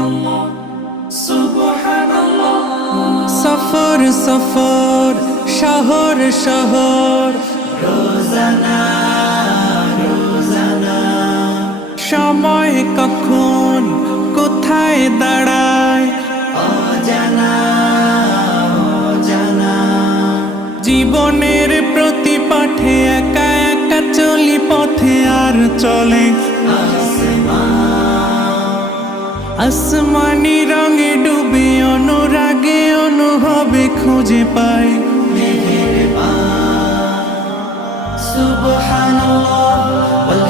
সুবহানাল্লাহ সুবহানাল্লাহ। সফর সফর শহর শহর রোজানা রোজানা সময় কখন কোথায় দাঁড়ায় অজানা অজানা। জীবনের প্রতি পাঠে একা একা চলি পথে আর চলে আসমানি রঙে ডুবে অনুরাগে অনুভবে খুঁজে পাই সুবহানাল্লাহ ওয়াল